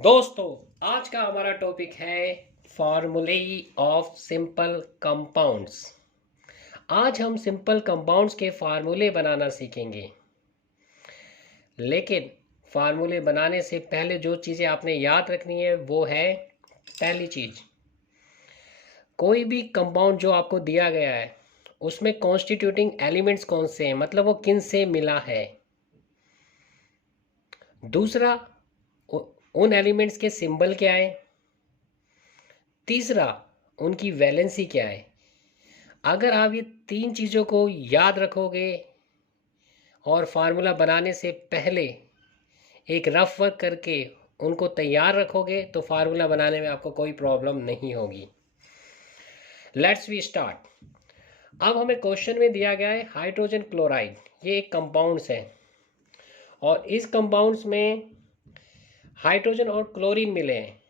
दोस्तों, आज का हमारा टॉपिक है फार्मूले ऑफ सिंपल कंपाउंड्स। आज हम सिंपल कंपाउंड्स के फार्मूले बनाना सीखेंगे। लेकिन फार्मूले बनाने से पहले जो चीज़ें आपने याद रखनी है वो है, पहली चीज़, कोई भी कंपाउंड जो आपको दिया गया है उसमें कॉन्स्टिट्यूटिंग एलिमेंट्स कौन से हैं, मतलब वो किन से मिला है। दूसरा, उन एलिमेंट्स के सिंबल क्या है। तीसरा, उनकी वैलेंसी क्या है। अगर आप ये तीन चीज़ों को याद रखोगे और फार्मूला बनाने से पहले एक रफ वर्क करके उनको तैयार रखोगे तो फार्मूला बनाने में आपको कोई प्रॉब्लम नहीं होगी। Let's we start. अब हमें क्वेश्चन में दिया गया है हाइड्रोजन क्लोराइड, ये एक कंपाउंड्स है और इस कंपाउंड्स में हाइड्रोजन और क्लोरीन मिले हैं।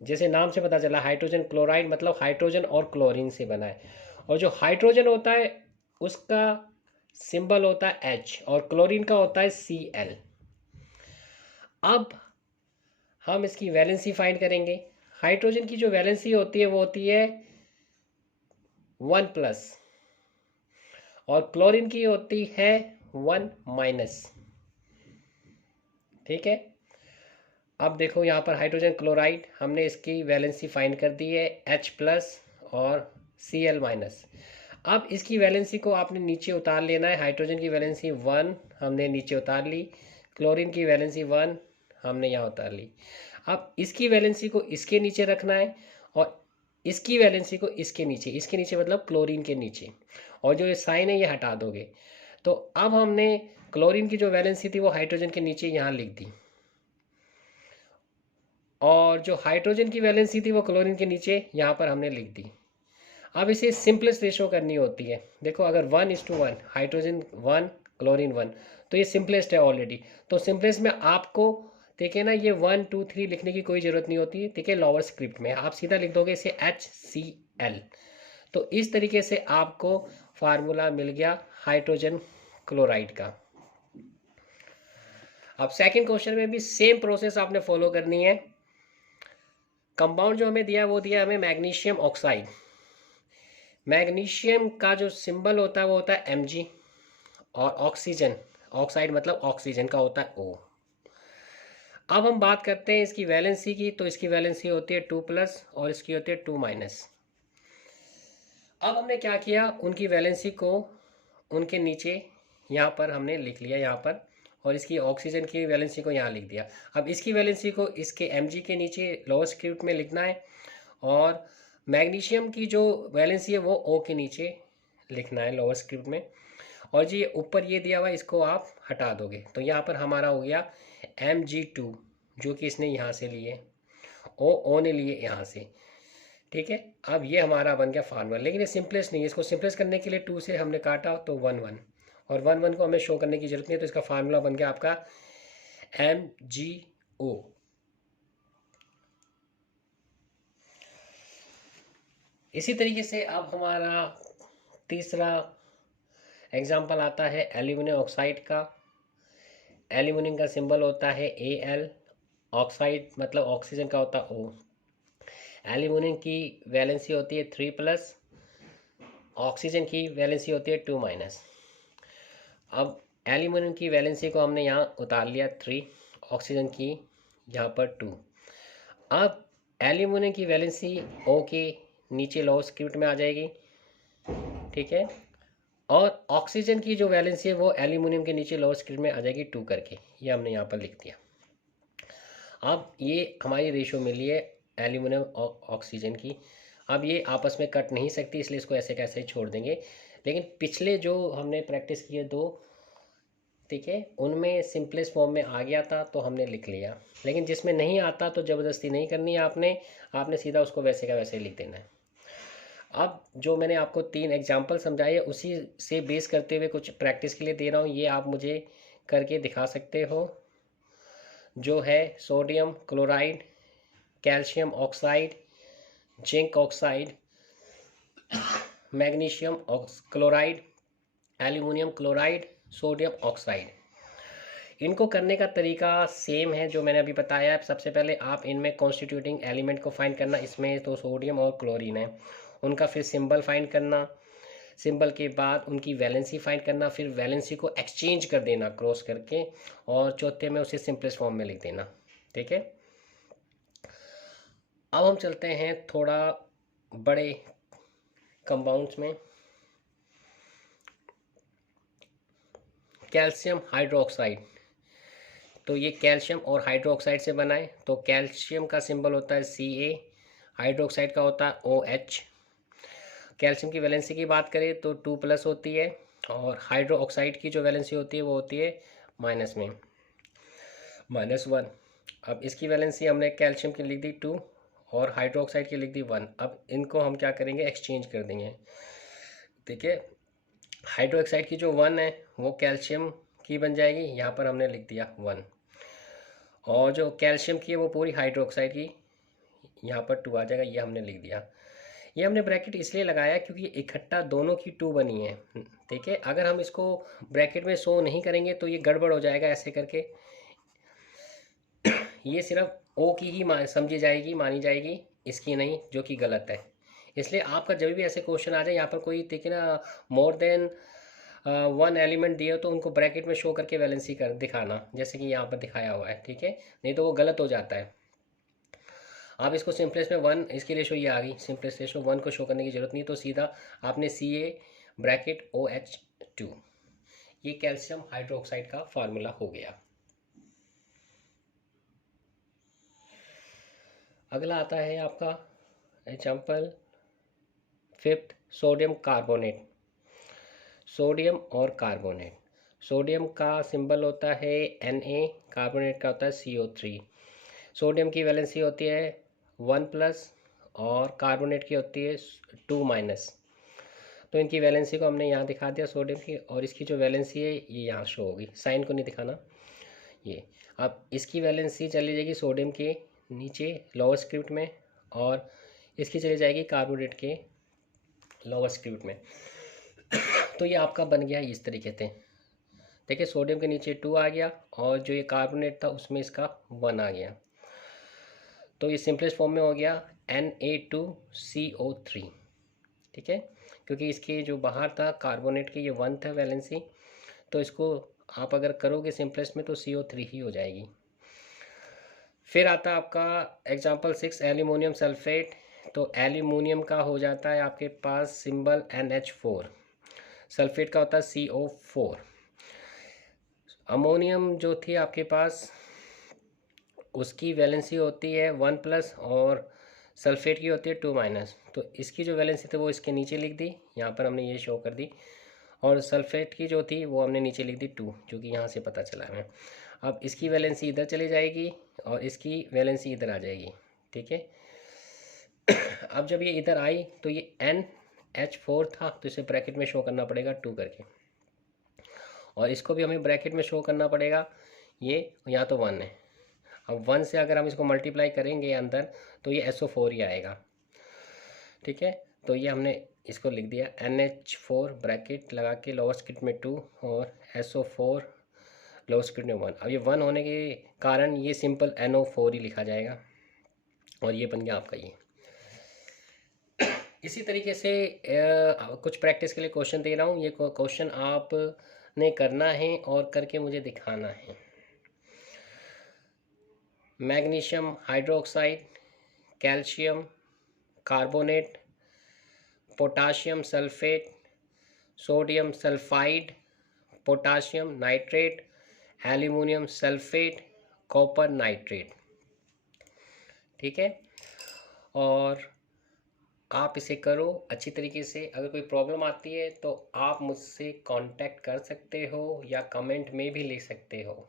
जैसे नाम से पता चला हाइड्रोजन क्लोराइड मतलब हाइड्रोजन और क्लोरीन से बना है। और जो हाइड्रोजन होता है उसका सिंबल होता है H और क्लोरीन का होता है Cl। अब हम इसकी वैलेंसी फाइंड करेंगे। हाइड्रोजन की जो वैलेंसी होती है वो होती है 1+ और क्लोरीन की होती है 1-। ठीक है। अब देखो यहाँ पर हाइड्रोजन क्लोराइड हमने इसकी वैलेंसी फाइंड कर दी है H+ और Cl-। अब इसकी वैलेंसी को आपने नीचे उतार लेना है। हाइड्रोजन की वैलेंसी 1 हमने नीचे उतार ली, क्लोरीन की वैलेंसी 1 हमने यहाँ उतार ली। अब इसकी वैलेंसी को इसके नीचे रखना है और इसकी वैलेंसी को इसके नीचे मतलब क्लोरीन के नीचे, और जो ये साइन है ये हटा दोगे। तो अब हमने क्लोरीन की जो वैलेंसी थी वो हाइड्रोजन के नीचे यहाँ लिख दी और जो हाइड्रोजन की वैलेंसी थी वो क्लोरीन के नीचे यहाँ पर हमने लिख दी। अब इसे सिंपलेस्ट रेशो करनी होती है। देखो अगर 1:1, हाइड्रोजन 1 क्लोरीन 1, तो ये सिंपलेस्ट है ऑलरेडी। तो सिंपलेस्ट में आपको देखिए ना, ये 1 2 3 लिखने की कोई ज़रूरत नहीं होती। ठीक है, लोअर स्क्रिप्ट में आप सीधा लिख दोगे इसे HCl। तो इस तरीके से आपको फार्मूला मिल गया हाइड्रोजन क्लोराइड का। अब सेकंड क्वेश्चन में भी सेम प्रोसेस आपने फॉलो करनी है। कंपाउंड जो हमें दिया वो दिया हमें मैग्नीशियम ऑक्साइड। मैग्नीशियम का जो सिंबल होता है वो होता है Mg और ऑक्सीजन, ऑक्साइड मतलब ऑक्सीजन का होता है O। अब हम बात करते हैं इसकी वैलेंसी की, तो इसकी वैलेंसी होती है 2+ और इसकी होती है 2-। अब हमने क्या किया, उनकी वैलेंसी को उनके नीचे यहाँ पर हमने लिख लिया यहाँ पर, और इसकी ऑक्सीजन की वैलेंसी को यहाँ लिख दिया। अब इसकी वैलेंसी को इसके Mg के नीचे लोअर स्क्रिप्ट में लिखना है और मैग्नीशियम की जो वैलेंसी है वो O के नीचे लिखना है लोअर स्क्रिप्ट में। और जी ऊपर ये दिया हुआ है इसको आप हटा दोगे तो यहाँ पर हमारा हो गया Mg2, जो कि इसने यहाँ से लिए, O ने लिए यहाँ से। ठीक है, अब ये हमारा बन गया फार्मूला। लेकिन ये सिंपलेस्ट नहीं है, इसको सिंपलेस्ट करने के लिए 2 से हमने काटा तो 1-1, और 1-1 को हमें शो करने की जरूरत नहीं है, तो इसका फार्मूला बन गया आपका MgO। इसी तरीके से अब हमारा तीसरा एग्जाम्पल आता है एल्यूमिनियम ऑक्साइड का। एल्यूमिनियम का सिंबल होता है Al, ऑक्साइड मतलब ऑक्सीजन का होता है O। एल्यूमिनियम की वैलेंसी होती है 3+, ऑक्सीजन की वैलेंसी होती है 2-। अब एल्यूमिनियम की वैलेंसी को हमने यहाँ उतार लिया 3, ऑक्सीजन की यहाँ पर 2। अब एल्यूमिनियम की वैलेंसी O के नीचे लोअर स्क्रिप्ट में आ जाएगी। ठीक है, और ऑक्सीजन की जो वैलेंसी है वो एल्यूमिनियम के नीचे लोअर स्क्रिप्ट में आ जाएगी 2 करके, ये हमने यहाँ पर लिख दिया। अब ये हमारी रेशो मिली है एल्यूमिनियम और ऑक्सीजन की। अब ये आपस में कट नहीं सकती, इसलिए इसको ऐसे कैसे ही छोड़ देंगे। लेकिन पिछले जो हमने प्रैक्टिस किए 2, ठीक है, उनमें सिंपलेस्ट फॉर्म में आ गया था तो हमने लिख लिया। लेकिन जिसमें नहीं आता तो ज़बरदस्ती नहीं करनी है आपने सीधा उसको वैसे का वैसे ही लिख देना है। अब जो मैंने आपको 3 एग्जाम्पल समझाए है उसी से बेस करते हुए कुछ प्रैक्टिस के लिए दे रहा हूँ, ये आप मुझे करके दिखा सकते हो। जो है sodium chloride, calcium oxide, zinc oxide, magnesium chloride, aluminium chloride, sodium oxide. इनको करने का तरीका सेम है जो मैंने अभी बताया। सबसे पहले आप इनमें कॉन्स्टिट्यूटिंग एलिमेंट को फाइंड करना, इसमें तो सोडियम और क्लोरीन है, उनका फिर सिंबल फाइंड करना, सिंबल के बाद उनकी वैलेंसी फाइंड करना, फिर वैलेंसी को एक्सचेंज कर देना क्रॉस करके, और चौथे में उसे सिंपलेस्ट फॉर्म में लिख देना। ठीक है, अब हम चलते हैं थोड़ा बड़े कंपाउंड्स में। कैल्शियम हाइड्रोक्साइड, तो ये कैल्शियम और हाइड्रोक्साइड से बना है। तो कैल्शियम का सिंबल होता है Ca, हाइड्रोक्साइड का होता है OH। कैल्शियम की वैलेंसी की बात करें तो 2+ होती है, और हाइड्रोक्साइड की जो वैलेंसी होती है वो होती है माइनस में, -1। अब इसकी वैलेंसी हमने कैल्शियम की लिख दी 2 और हाइड्रोक्साइड की लिख दी 1। अब इनको हम क्या करेंगे, एक्सचेंज कर देंगे। ठीक है, हाइड्रोक्साइड की जो 1 है वो कैल्शियम की बन जाएगी, यहाँ पर हमने लिख दिया 1, और जो कैल्शियम की है वो पूरी हाइड्रोक्साइड की यहाँ पर 2 आ जाएगा, ये हमने लिख दिया। ये हमने ब्रैकेट इसलिए लगाया क्योंकि इकट्ठा दोनों की 2 बनी है। ठीक है, अगर हम इसको ब्रैकेट में शो नहीं करेंगे तो ये गड़बड़ हो जाएगा ऐसे करके। ये सिर्फ ओ की ही समझी जाएगी, मानी जाएगी, इसकी नहीं, जो कि गलत है। इसलिए आपका जब भी ऐसे क्वेश्चन आ जाए, यहाँ पर कोई देखिए ना मोर देन 1 एलिमेंट दिए तो उनको ब्रैकेट में शो करके वैलेंसी कर दिखाना, जैसे कि यहाँ पर दिखाया हुआ है। ठीक है, नहीं तो वो गलत हो जाता है। आप इसको सिंपलेस्ट में 1, इसकी रेशो ये आ गई, सिंपलेस्ट रेशो 1 को शो करने की जरूरत नहीं, तो सीधा आपने Ca ब्रैकेट OH2, ये कैल्शियम हाइड्रोक्साइड का फार्मूला हो गया। अगला आता है आपका example 5th, sodium carbonate. Sodium और कार्बोनेट, सोडियम का सिंबल होता है Na, कार्बोनेट का होता है CO3। सोडियम की वैलेंसी होती है 1+ और कार्बोनेट की होती है 2-। तो इनकी वैलेंसी को हमने यहाँ दिखा दिया सोडियम की, और इसकी जो वैलेंसी है ये यहाँ शो होगी, साइन को नहीं दिखाना ये। अब इसकी वैलेंसी चली जाएगी सोडियम के नीचे लोअर स्क्रिप्ट में, और इसकी चली जाएगी कार्बोनेट के लोअर स्क्रिप्ट में। तो ये आपका बन गया इस तरीके से। देखिए, सोडियम के नीचे 2 आ गया, और जो ये कार्बोनेट था उसमें इसका 1 आ गया। तो ये सिंपलेस्ट फॉर्म में हो गया Na2CO3। ठीक है, क्योंकि इसके जो बाहर था कार्बोनेट की ये 1 था वैलेंसी, तो इसको आप अगर करोगे सिंपलेस्ट में तो CO3 ही हो जाएगी। फिर आता है आपका एग्जाम्पल 6, एल्यूमिनियम सल्फेट। तो एल्यूमिनियम का हो जाता है आपके पास सिंबल NH4, सल्फेट का होता है CO4। अमोनियम जो थी आपके पास उसकी वैलेंसी होती है 1+, और सल्फेट की होती है 2-। तो इसकी जो वैलेंसी थी वो इसके नीचे लिख दी, यहाँ पर हमने ये शो कर दी, और सल्फेट की जो थी वो हमने नीचे लिख दी 2, जो कि यहाँ से पता चला हमें। अब इसकी वैलेंसी इधर चली जाएगी और इसकी वैलेंसी इधर आ जाएगी। ठीक है, अब जब ये इधर आई तो ये NH4 था, तो इसे ब्रैकेट में शो करना पड़ेगा 2 करके, और इसको भी हमें ब्रैकेट में शो करना पड़ेगा, ये यहाँ तो 1 है। अब 1 से अगर हम इसको मल्टीप्लाई करेंगे अंदर तो ये SO4 ही आएगा। ठीक है, तो ये हमने इसको लिख दिया NH4 ब्रैकेट लगा के लोअर स्क्रिप्ट में 2 और SO4 लोअर स्क्रिप्ट में 1। अब ये 1 होने के कारण ये सिंपल NO4 ही लिखा जाएगा, और ये बन गया आपका ये। इसी तरीके से कुछ प्रैक्टिस के लिए क्वेश्चन दे रहा हूँ, ये क्वेश्चन आपने करना है और करके मुझे दिखाना है। Magnesium hydroxide, calcium carbonate, potassium sulphate, sodium sulphide, potassium nitrate, aluminium sulphate, copper nitrate. ठीक है, और आप इसे करो अच्छी तरीके से। अगर कोई प्रॉब्लम आती है तो आप मुझसे कांटेक्ट कर सकते हो या कमेंट में भी लिख सकते हो।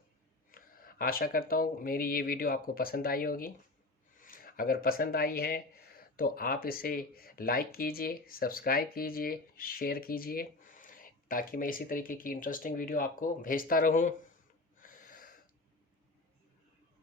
आशा करता हूँ मेरी ये वीडियो आपको पसंद आई होगी। अगर पसंद आई है तो आप इसे लाइक कीजिए, सब्सक्राइब कीजिए, शेयर कीजिए, ताकि मैं इसी तरीके की इंटरेस्टिंग वीडियो आपको भेजता रहूँ।